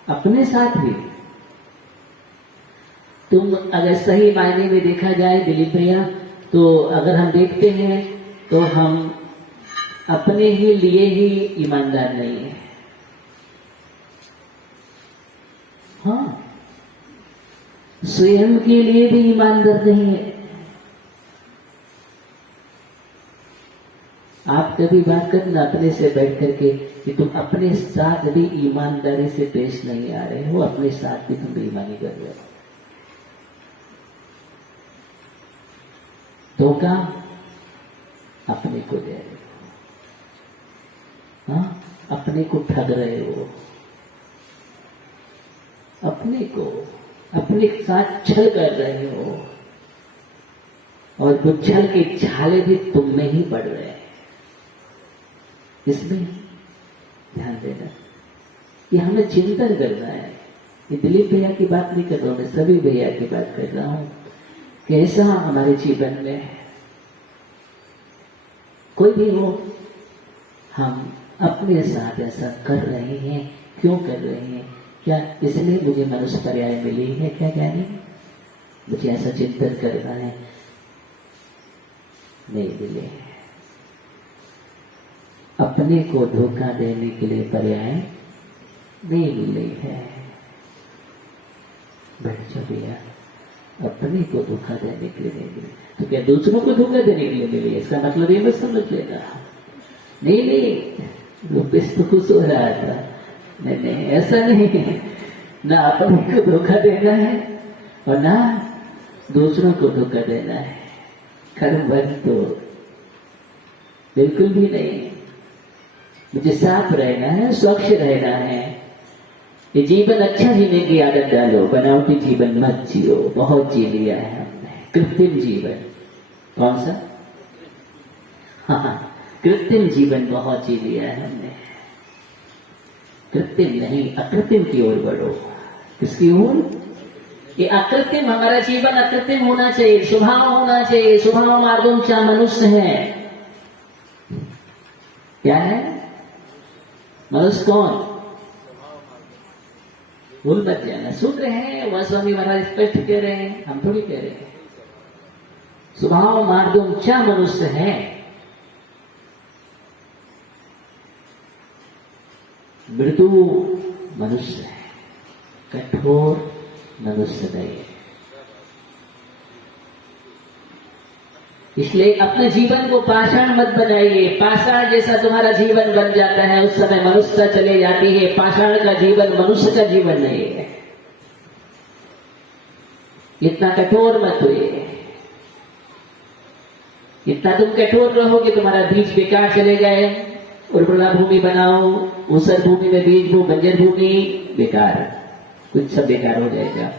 अपने साथ भी। तुम अगर सही मायने में देखा जाए दिलीप भैया, तो अगर हम देखते हैं तो हम अपने ही लिए ही ईमानदार नहीं है। हाँ, स्वयं के लिए भी ईमानदार नहीं है। आप कभी बात करना अपने से बैठ करके कि तुम अपने साथ भी ईमानदारी से पेश नहीं आ रहे हो, अपने साथ भी तुम बेईमानी कर रहे हो। धोखा अपने को दे रहे हो, हाँ, अपने को ठग रहे हो, अपने साथ छल कर रहे हो, और वो छल के छाले भी तुम में ही पड़ रहे हैं। इसमें ध्यान देना कि हमें चिंतन करना है। ये दिलीप भैया की बात नहीं कर रहा हूं, मैं सभी भैया की बात कर रहा हूं। कैसा हमारे जीवन में कोई भी हो, हम अपने साथ ऐसा कर रहे हैं, क्यों कर रहे हैं? क्या इसलिए मुझे मनुष्य पर्याय मिली है क्या? ज्ञानी मुझे ऐसा चिंतन करना है, नहीं मिले। अपने को धोखा देने के लिए पर्याय नहीं मिले है। बैठ जाओ भैया, अपने को धोखा देने के लिए नहीं मिले, तो क्या दूसरों को धोखा देने के लिए मिले? इसका मतलब ये मत समझ लेना। नहीं, रुपेश तो खुश हो रहा था। नहीं, ऐसा नहीं है। ना अपने को धोखा देना है और ना दूसरों को धोखा देना है, कर्म बंद तो बिल्कुल भी नहीं। मुझे साफ रहना है, स्वच्छ रहना है। ये जीवन अच्छा जीने की आदत डालो, बनावटी जीवन मत जियो। बहुत जी लिया है हमने कृत्रिम जीवन। कौन सा? हाँ, कृत्रिम जीवन बहुत जी लिया है हमने। कृत्रिम नहीं, अकृत्रिम की ओर बढ़ो। किसकी ओर? ये अकृत्रिम, हमारा जीवन अकृत्रिम होना चाहिए, स्वभाव होना चाहिए। स्वभाव मार्गम क्या मनुष्य है? क्या है मनुष्य? कौन? भूल मत जाना। सुन रहे हैं, वह स्वामी महाराज स्पष्ट कह रहे हैं, हम थोड़ी कह रहे हैं। स्वभाव मार्गम क्या मनुष्य है? मृदु मनुष्य है, कठोर मनुष्य नहीं है। इसलिए अपने जीवन को पाषाण मत बनाइए। पाषाण जैसा तुम्हारा जीवन बन जाता है, उस समय मनुष्यता चले जाती है। पाषाण का जीवन मनुष्य का जीवन नहीं है। इतना कठोर मत हुए। इतना तुम कठोर रहोगे, तुम्हारा बीज बेकार चले गए। उर्वरा भूमि बनाओ, ऊसर भूमि में बीज बो, बंजर भूमि बेकार, कुछ सब बेकार हो जाएगा।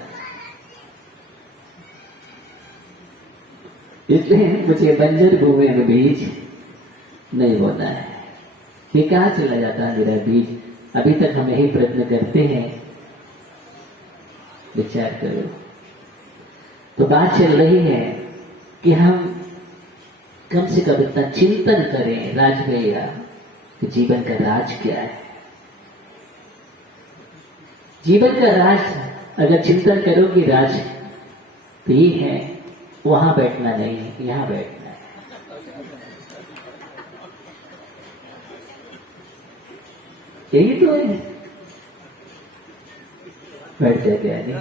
इसलिए मुझे बंजर भूमि में बीज नहीं बोना है। ये कहां चला जाता है मेरा बीज? अभी तक हम यही प्रयत्न करते हैं। विचार करो। तो बात चल रही है कि हम कम से कम इतना चिंतन करें राज भैया कि जीवन का राज क्या है। जीवन का राज अगर चिंतन करो कि राज तो ये है, वहां बैठना नहीं है, यहां बैठना है। यही तो है। बैठ जाते आगे।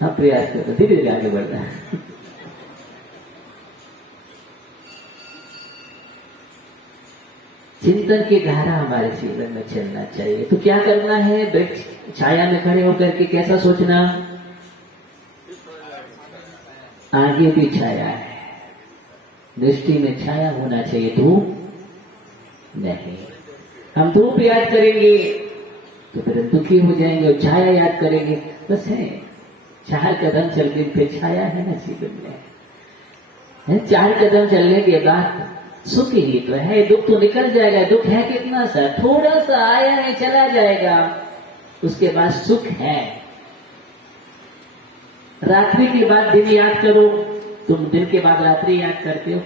हाँ, प्रयास करो, धीरे धीरे आगे बढ़ना है। चिंतन की धारा हमारे जीवन में चलना चाहिए। तो क्या करना है? बैठ छाया में खड़े होकर के कैसा सोचना? आगे भी छाया है, दृष्टि में छाया होना चाहिए, धूप नहीं। हम धूप याद करेंगे तो फिर दुखी हो जाएंगे, और छाया याद करेंगे बस है। 4 कदम चल के फिर छाया है ना जीवन में। 4 कदम चलने के बाद सुख ही तो है, दुख तो निकल जाएगा। दुख है कितना सा, थोड़ा सा आया है चला जाएगा, उसके बाद सुख है। रात्रि के बाद दिन याद करो, तुम दिन के बाद रात्रि याद करते हो?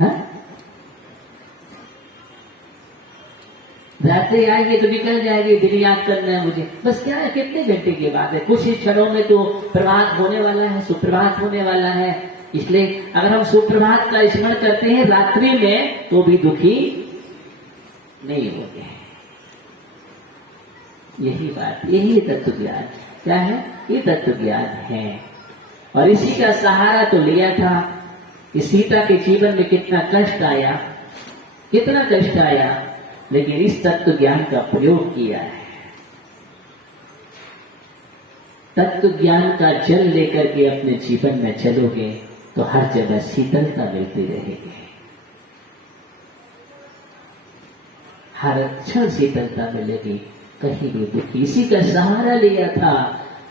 हाँ? रात्रि आएगी तो निकल जाएगी, दिन याद करना है मुझे, बस क्या है, कितने घंटे की बात है। कुछ ही क्षणों में तो प्रभात होने वाला है, सुप्रभात होने वाला है। इसलिए अगर हम सुप्रभात का स्मरण करते हैं रात्रि में तो भी दुखी नहीं होंगे। यही बात, यही तत्व ज्ञान। क्या है? ये तत्व ज्ञान है। और इसी का सहारा तो लिया था कि सीता के जीवन में कितना कष्ट आया, कितना कष्ट आया, लेकिन इस तत्व ज्ञान का प्रयोग किया है। तत्व ज्ञान का जल लेकर के अपने जीवन में चलोगे तो हर जगह शीतलता मिलती रहेगी, हर क्षण शीतलता मिलेगी, कहीं भी दुखी। इसी का सहारा लिया था।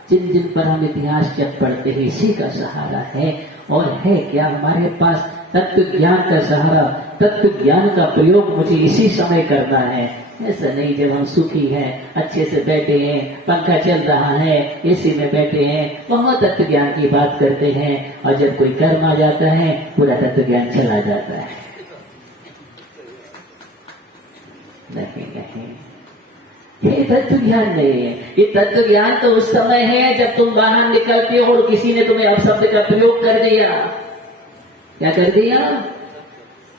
जिन जिन पर हम इतिहास जब पढ़ते हैं इसी का सहारा है। और है क्या हमारे पास? तत्व ज्ञान का सहारा, तत्व ज्ञान का प्रयोग मुझे इसी समय करना है। ऐसा नहीं जब हम सुखी हैं, अच्छे से बैठे हैं, पंखा चल रहा है, एसी में बैठे हैं, बहुत तत्व ज्ञान की बात करते हैं, और जब कोई कर्म आ जाता है पूरा तत्व ज्ञान चला जाता है। नहीं नहीं, ये तत्व ज्ञान नहीं है। ये तत्व ज्ञान तो उस समय है जब तुम बाहर निकलते हो और किसी ने तुम्हें अपशब्द का प्रयोग कर दिया। क्या कर दिया?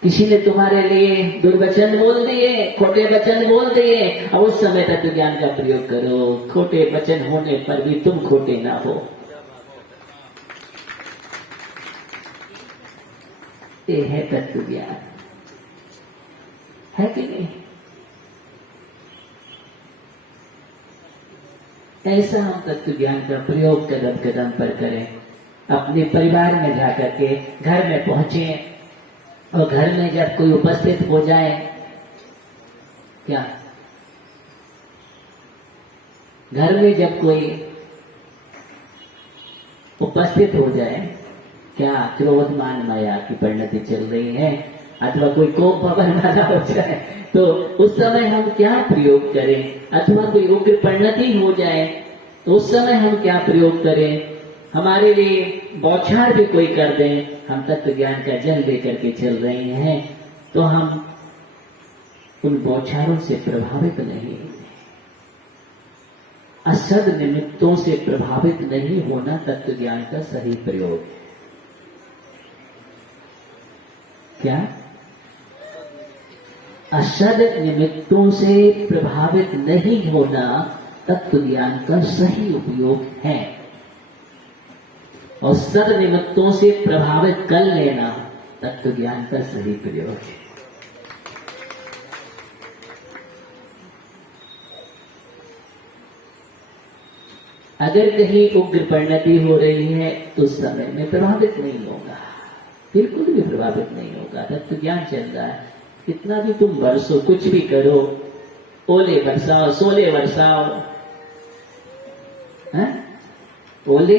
किसी ने तुम्हारे लिए दुर्वचन बोल दिए, खोटे वचन बोल दिए। अब उस समय तत्व ज्ञान का प्रयोग करो, खोटे वचन होने पर भी तुम खोटे ना हो। ये है तत्व ज्ञान, है कि नहीं? ऐसा हम तत्व ज्ञान का प्रयोग कदम कदम पर करें। अपने परिवार में जाकर के घर में पहुंचे और घर में जब कोई उपस्थित हो जाए, क्या घर में जब कोई उपस्थित हो जाए, क्या क्रोधमान माया की परिणति चल रही है अथवा कोई कोप भवन वाला हो जाए, तो उस समय हम क्या प्रयोग करें, अथवा कोई उग्र परिणति हो जाए तो उस समय हम क्या प्रयोग करें। हमारे लिए बौछार भी कोई कर दे, हम तत्व ज्ञान का जल लेकर के चल रहे हैं तो हम उन बौछारों से प्रभावित नहीं, असद निमित्तों से प्रभावित नहीं होना तत्व ज्ञान का सही प्रयोग है। क्या असद निमित्तों से प्रभावित नहीं होना तत्व ज्ञान का सही उपयोग है, और सद निमित्तों से प्रभावित कर लेना तत्व ज्ञान का सही प्रयोग है। अगर कहीं उग्र परिणति हो रही है तो उस समय में प्रभावित नहीं होगा, बिल्कुल भी प्रभावित नहीं होगा। तत्व ज्ञान चल रहा है, कितना भी तुम बरसो, कुछ भी करो, ओले बरसाओ, सोले बरसाओ, ओले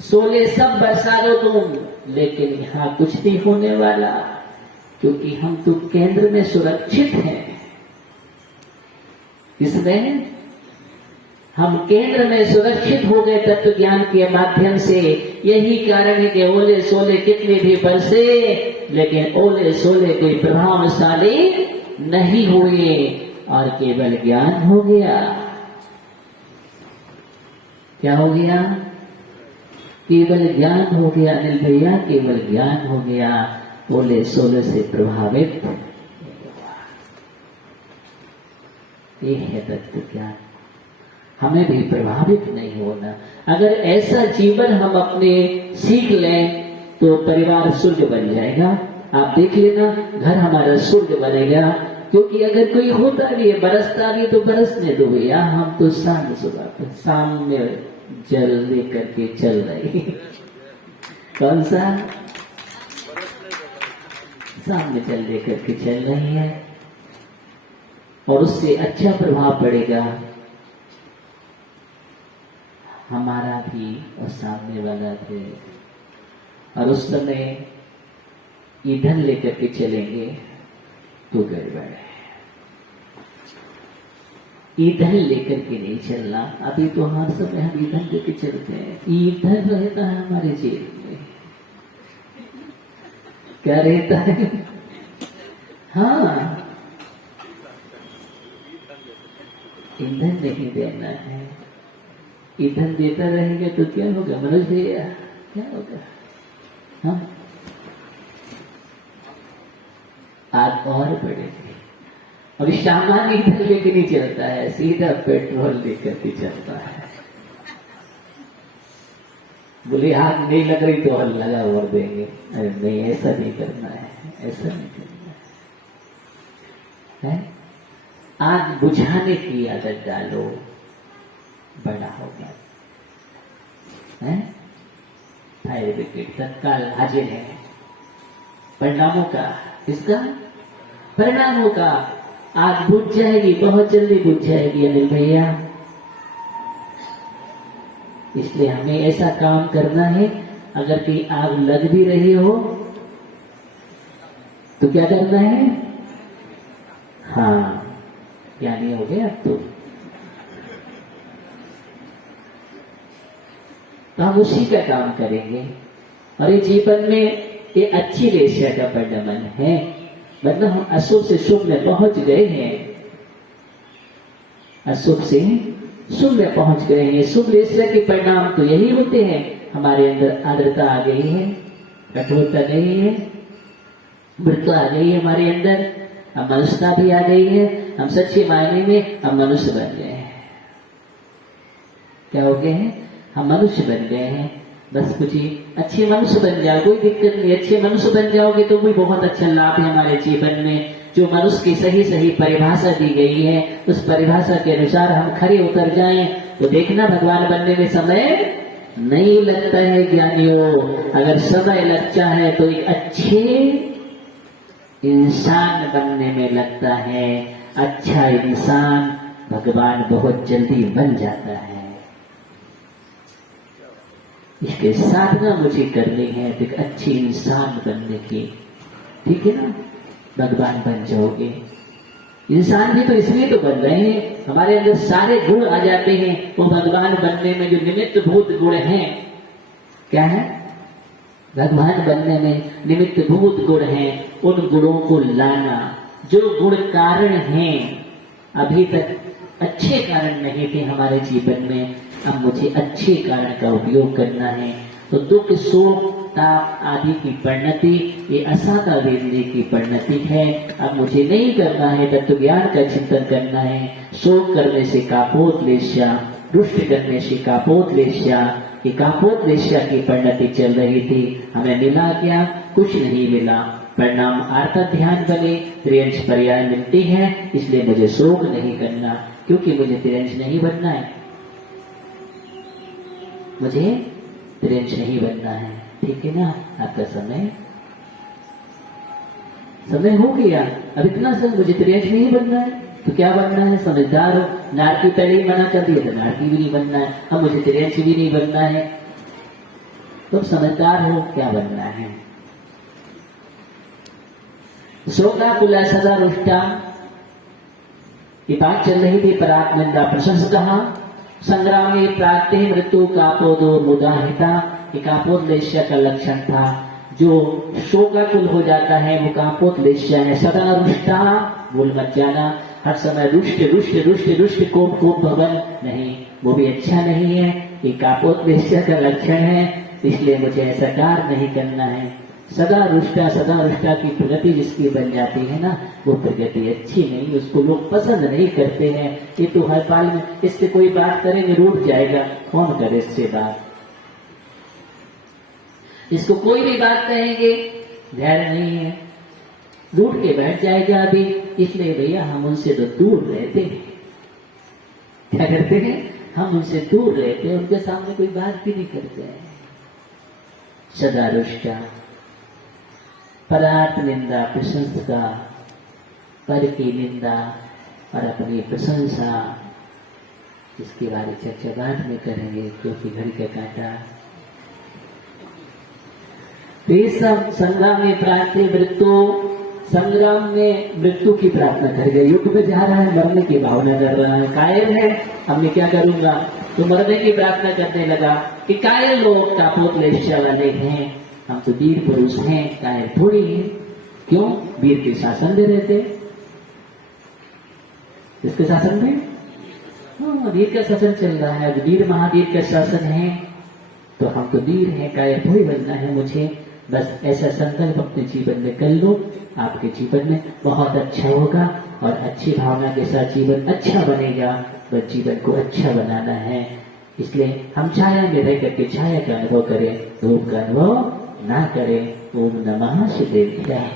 सोले सब बरसा दो तुम, लेकिन यहां कुछ नहीं होने वाला, क्योंकि हम तो केंद्र में सुरक्षित हैं। इसमें हम केंद्र में सुरक्षित हो गए तत्व ज्ञान के माध्यम से। यही कारण है कि ओले सोले कितने भी बरसे, लेकिन ओले सोले कोई प्रभावशाली नहीं हुए और केवल ज्ञान हो गया। क्या हो गया? केवल ज्ञान हो गया। अनिल भैया, केवल ज्ञान हो गया, ओले सोले से प्रभावित। ये है तत्व ज्ञान। हमें भी प्रभावित नहीं होना। अगर ऐसा जीवन हम अपने सीख लें तो परिवार स्वर्ग बन जाएगा। आप देख लेना, घर हमारा स्वर्ग बनेगा। क्योंकि अगर कोई होता भी है, बरसता भी, तो बरसने दो भैया, हम तो शाम सुबह शाम में जल लेकर के चल रहे। कौन सा? शाम में जल लेकर के चल रही है, और उससे अच्छा प्रभाव पड़ेगा हमारा भी और सामने वाला भी। और उस समय ईंधन लेकर के चलेंगे तो गड़बड़ है। ईंधन लेकर के नहीं चलना। अभी तो हर समय हम ईंधन लेकर चलते हैं। ईंधन रहता है हमारे जेब में। क्या रहता है? हाँ, ईंधन नहीं देना है। ईंधन देता रहेंगे तो क्या होगा मनोज भैया? क्या होगा? हाँ, आग और बढ़ेगी। और सामान्य ईंधन लेके नहीं चलता है, सीधा पेट्रोल लेकर के चलता है। बोले आग नहीं लग रही तो और लगा और देंगे। अरे नहीं, ऐसा नहीं करना है, ऐसा नहीं करना है। आग बुझाने की आदत डालो, बड़ा होगा। फायर ब्रिगेड तत्काल हाजिर है। परिणामों का, इसका परिणामों का आग बुझ जाएगी, बहुत जल्दी बुझ जाएगी अनिल भैया। इसलिए हमें ऐसा काम करना है, अगर कोई आग लग भी रही हो तो क्या करना है? हाँ, ज्ञानी हो गए अब तो हम उसी का काम करेंगे। और ये जीवन में ये अच्छी वेश्या का परिणमन है। मतलब हम अशुभ से शुभ में पहुंच गए हैं, अशुभ से शुभ में पहुंच गए हैं। शुभ वेश्या के परिणाम तो यही होते हैं। हमारे अंदर आर्द्रता आ गई है, कठोरता नहीं है, मृत्यु आ गई है हमारे अंदर, अब मनुष्यता भी आ गई है। हम सच्चे मायने में हम मनुष्य बन गए हैं। क्या हो गए हैं? हम मनुष्य बन गए हैं। बस कुछ ही अच्छे मनुष्य बन जाओ, कोई दिक्कत नहीं। अच्छे मनुष्य बन जाओगे तो भी बहुत अच्छा लाभ है हमारे जीवन में। जो मनुष्य की सही सही परिभाषा दी गई है, उस परिभाषा के अनुसार हम खरे उतर जाएं तो देखना भगवान बनने में समय नहीं लगता है ज्ञानियों। अगर समय लगता है तो एक अच्छे इंसान बनने में लगता है। अच्छा इंसान भगवान बहुत जल्दी बन जाता है। इसके साधना मुझे करनी है एक अच्छी इंसान बनने की, ठीक है ना? भगवान बन जाओगे। इंसान भी तो इसलिए तो बन रहे हैं, हमारे अंदर सारे गुण आ जाते हैं। वो भगवान बनने में जो निमित्त भूत गुण हैं, क्या है? भगवान बनने में निमित्त भूत गुण हैं, उन गुणों को लाना। जो गुण कारण हैं, अभी तक अच्छे कारण नहीं थे हमारे जीवन में, अब मुझे अच्छे कारण का उपयोग करना है। तो दुख शोक ताप आदि की परिणति ये असाता वेदने की परिणति है। अब मुझे नहीं करना है, तत्व ज्ञान का चिंतन करना है। शोक करने से कापोत्लेष्या, रुष्ट करने से कापोत्लेष्या, ये कापोत्लेष्या की परिणति चल रही थी। हमें मिला क्या? कुछ नहीं मिला। परिणाम आर्ता ध्यान बने, त्रियंश पर्याय मिलती है, इसलिए मुझे शोक नहीं करना, क्योंकि मुझे त्रियंश नहीं बनना है। मुझे त्रियंश नहीं बनना है, ठीक है ना? आपका समय हो गया। अब इतना सब मुझे त्रियंश नहीं बनना है, तो क्या बनना है? समझदार हो। नारकी पहले ही मना कर दिया, तो नारकी भी नहीं बनना है। अब मुझे त्रियंश भी नहीं बनना है, तो समझदार हो, क्या बनना है? शोका कुला सदा रुष्टा, ये बात चल रही थी। परात्मनिंदा प्रशंसकः संग्रामे प्राप्ते मृत्यु कापोदो मुदाहिता, ये कापोत्लेष्या का लक्षण था। जो शोकाकुल हो जाता है वो कापोत्लेष्या है। सदा रुष्टा, भूल मत जाना, हर समय रुष्ट रुष्ट रुष्ट रुष्ट कोप कोप भवन नहीं, वो भी अच्छा नहीं है। ये कापोत्लेष्या का लक्षण है, इसलिए मुझे ऐसा कार्य नहीं करना है। सदा रुष्टा की प्रगति जिसकी बन जाती है ना, वो प्रगति अच्छी नहीं, उसको लोग पसंद नहीं करते हैं। ये तो हर पाल में इससे कोई बात करेंगे रूठ जाएगा, कौन करे इससे बात? इसको कोई भी बात कहेंगे धैर्य नहीं है, रूठ के बैठ जाएगा अभी। इसलिए भैया हम उनसे तो दूर रहते हैं। क्या करते हैं? हम उनसे दूर रहते हैं, उनके सामने कोई बात भी नहीं करते हैं। सदा रुष्टा, परार्थ निंदा प्रशंसा, पर की निंदा और अपनी प्रशंसा, इसके बारे चर्चा बाद में करेंगे, क्योंकि घड़ी का कांटा। तो ये सब संग्राम में प्रार्थी मृत्यु, संग्राम में मृत्यु की प्रार्थना कर गए। युद्ध में जा रहा है, मरने की भावना कर रहा है, कायल है। अब मैं क्या करूंगा? तो मरने की प्रार्थना करने लगा कि कायल लोग कापोत्लेष्या वाले हैं, हम तो वीर पुरुष हैं, कायर थोड़ी है। क्यों? वीर के शासन में रहते। किसके शासन में? वीर का शासन चल रहा है, वीर महावीर का शासन है, तो हम तो वीर हैं, कायर थोड़ी बनना है मुझे। बस ऐसा संकल्प अपने जीवन में कर लो, आपके जीवन में बहुत अच्छा होगा और अच्छी भावना के साथ जीवन अच्छा बनेगा। बस जीवन को अच्छा बनाना है, इसलिए हम छाया में रह करके छाया का अनुभव करें, धूप का अनुभव ना करें। ओम नमः शिवाय।